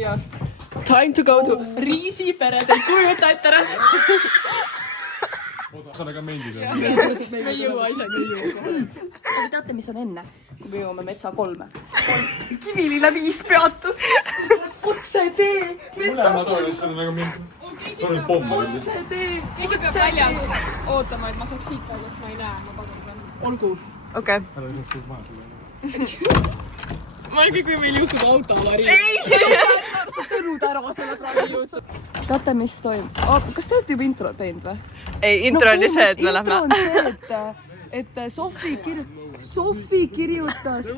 jah. Time to go to Riisipere, te ei kujuta ette rätsa. Sa on aga mendi seal. Me ei jõua isegi ei jõua. Aga teate, mis on enne, kui me jõuame metsa 3? Kivililla 5 peatus. Otsetee. Mõlemad olid seda nagu mind. See oli pomm. Otsetee. Keegi peab väljas ootama, et ma saaks siit väljast, ma ei näe, ma pagan. Olgu. Okei. Ära ei saaks maha tulla. Mõelge, kui meil juhtub autoavarii. Sõnud ära selle praegu juhtub. Teate, mis toimub? Kas te olete juba intro teinud või? Ei, intro oli see, et me lähme. Intro on see, et Sofi kirjutas.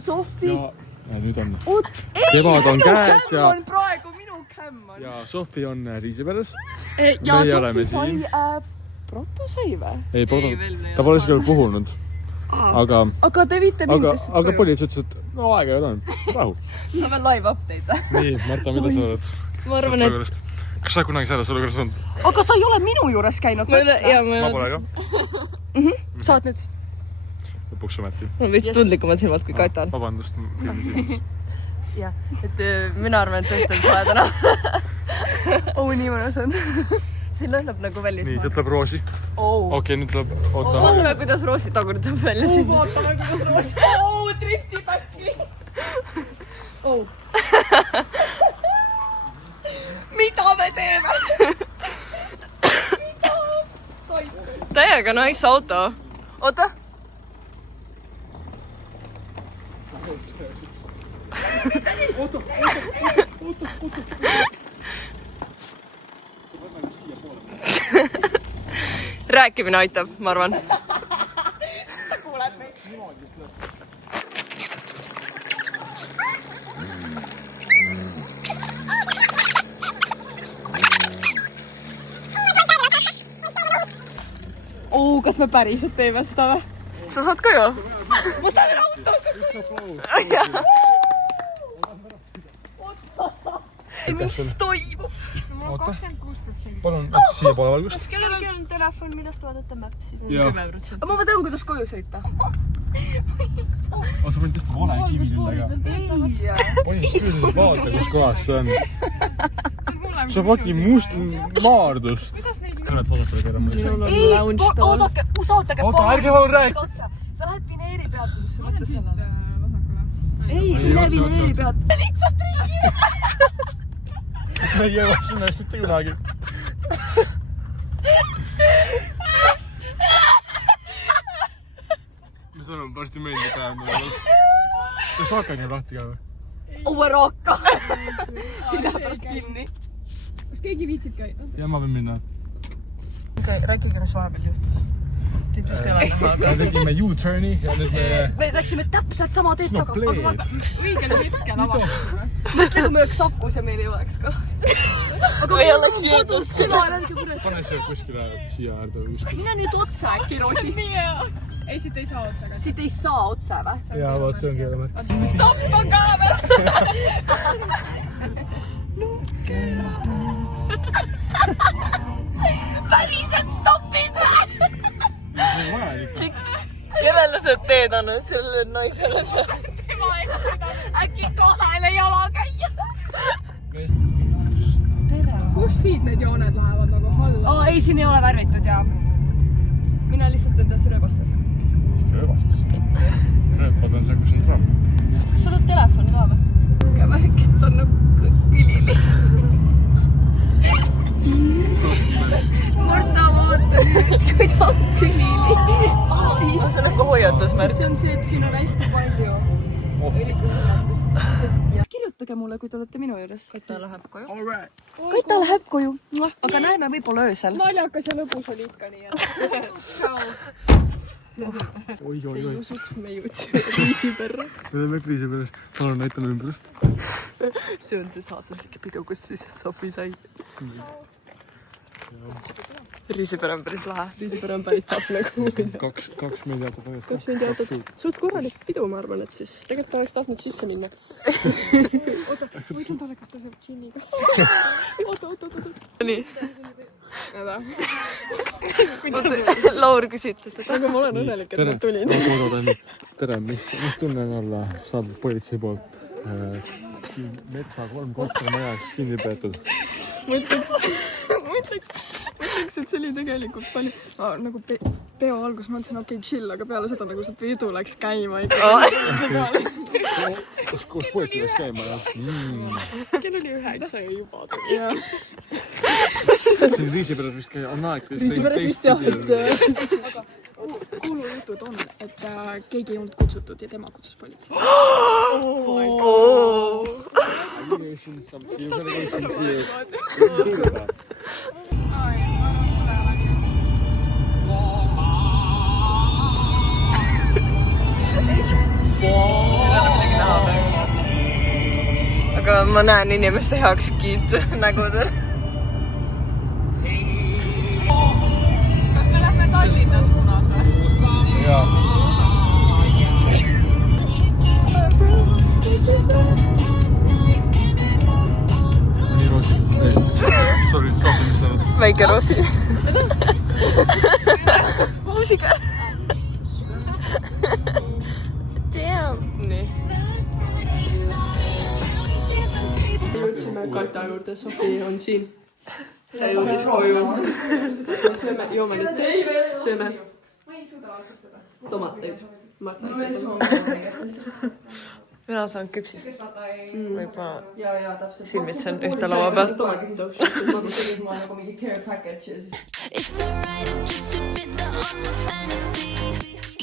Sofi. Ja nüüd on. Kevad on käes ja... on praegu, minu kämm on. Ja Sofi on Riisiperes. Ja Sofi sai... Proto sai või? Ei, Proto. Ta pole isegi puhunud. Aga te viite mindest. Aga politsei ütles, et no aega ei ole. Rahu. Saame live update. Nii, Marta, mida sa oled? Ma arvan, et... Kas sa kunagi selles olukorras olnud? Aga sa ei ole minu juures käinud. Ma pole ka. Saad nüüd? Lõpuks ometi. Mul on veits tundlikumad silmad kui Katal. Vabandust, filmi Jah, et mina arvan, et tõesti on soe täna. Nii mõnus on. See lõhnab nagu välja. Nii, sealt tuleb Roosi. Okei, nüüd tuleb... Vaatame, kuidas Roosi tagurdab välja siin. Vaatame, kuidas Roosi... Driftipäkki! Mida me teeme? Täiega nice auto. Oota. Oota. Rääkimine aitab, ma arvan. Kuuleb meid. Kas me päriselt teeme seda või? Sa saad ka ju? Ma saan veel autoga. Mis toimub? Mul on 26%. Palun, siia poole valgust. Kas kellelgi on telefon, millest vaadata Mapsi? 10%. Ma tean, kuidas koju sõita. Sa panid tõesti vale kivilillega. Ei. Panid küll, vaata, kus kohas see on. See on fucking must maardus. Kuidas neid Kõned vaadata kerra mulle. Ei, oodake, usaatage. Oota, ärge palun rääk. Sa lähed Vineeri peatusesse, mõtle sellele. vasakule? Ei, mine Vineeri peatusesse. Lihtsalt riigi. Me ei jõua sinna mitte kunagi. Mis on varsti meeldi päev? Kas hakkad nii lahti ka või? Uue rohka. Siin läheb pärast kinni. Kas keegi viitsib käia? Ja ma võin minna. Rääkige, mis vahepeal juhtus. Teid vist ei ole näha, aga... Me tegime U-turni ja nüüd me läksime täpselt sama teed tagasi. Õigel hetkel avastasime. Mõtle, kui me oleks Sakus ja meil ei oleks ka. Aga Või oleks siia kodus sina ärge mõne. pane see kuskile siia äärde või kuskile. Mine nüüd otse äkki, Roosi. Nii hea. Ei, siit ei saa otsa ka. Siit ei saa otse või? Jaa, vaat see on keelemärk. Stopp on kaamera! Päriselt stoppid! See on vajalik. Kellele sa teed annad sellele naisele sa? Tema ees sõida. Äkki kahele jala käia? Kus siit need jooned lähevad nagu alla? Ei, siin ei ole värvitud ja mine lihtsalt nendes rööbastes. Rööbastes. Rööpad on see, kus on tramm. Kas sul on telefon ka või? Ka värk, et on nagu külili. Marta, vaata nüüd, kui ta on külili. See on nagu hoiatusmärk. See on see, et siin on hästi palju õlikusõnatusi. Kirjutage mulle, kui te olete minu juures. Ta läheb koju. Kaita läheb koju. Aga näeme võib-olla öösel. Naljakas ja lõbus oli ikka nii, et... Oi. Ei usuks, me jõudsime Riisiperre. Me oleme Riisiperes. Palun näitame ümbrust. See on see saatuslik pidu, kus siis Sofi sai. Riisipere on päris lahe. Riisipere on päris täpne kuulida. Kaks meid jätab õigest. 2 meid jätab. Suht korralik pidu, ma arvan, et siis tegelikult oleks tahtnud sisse minna. Oota, võitlun talle, kas ta saab džinniga. Oota. Nii. Häda. Laur küsitled. Aga ma olen õnnelik, et nad tulid. Tere, mis tunne on olla saadud politsei poolt siin metsa 3 kortermajas kinni peetud. mõtleks, et see oli tegelikult palju nagu peo alguses ma mõtlesin okei, chill, aga peale seda nagu see pidu läks käima ikka. Kus poetsi läks käima, jah? Kell oli 9 ja juba tuli. Siin Riisiperes vist on aeg Riisiperes vist jah, et aga kuulujutud on, et keegi ei olnud kutsutud ja tema kutsus politsei. aga ma näen inimeste heakskiitu nägudel. Kas me lähme Tallinnas punas või? Jaa. Nii Roosi. Sorry, mis ta on? Väike Roosi. muusika. nii. Jõudsime Kata juurde, Sofi on siin. Ta jõudis koju. Sööme, joome nüüd teid, sööme tomateid. Marta ei söö. mina saan küpsist. võib-olla silmitsen ühte laua peal. ma nagu mingi care package ja siis It's alright, just admit that I'm a fantasy.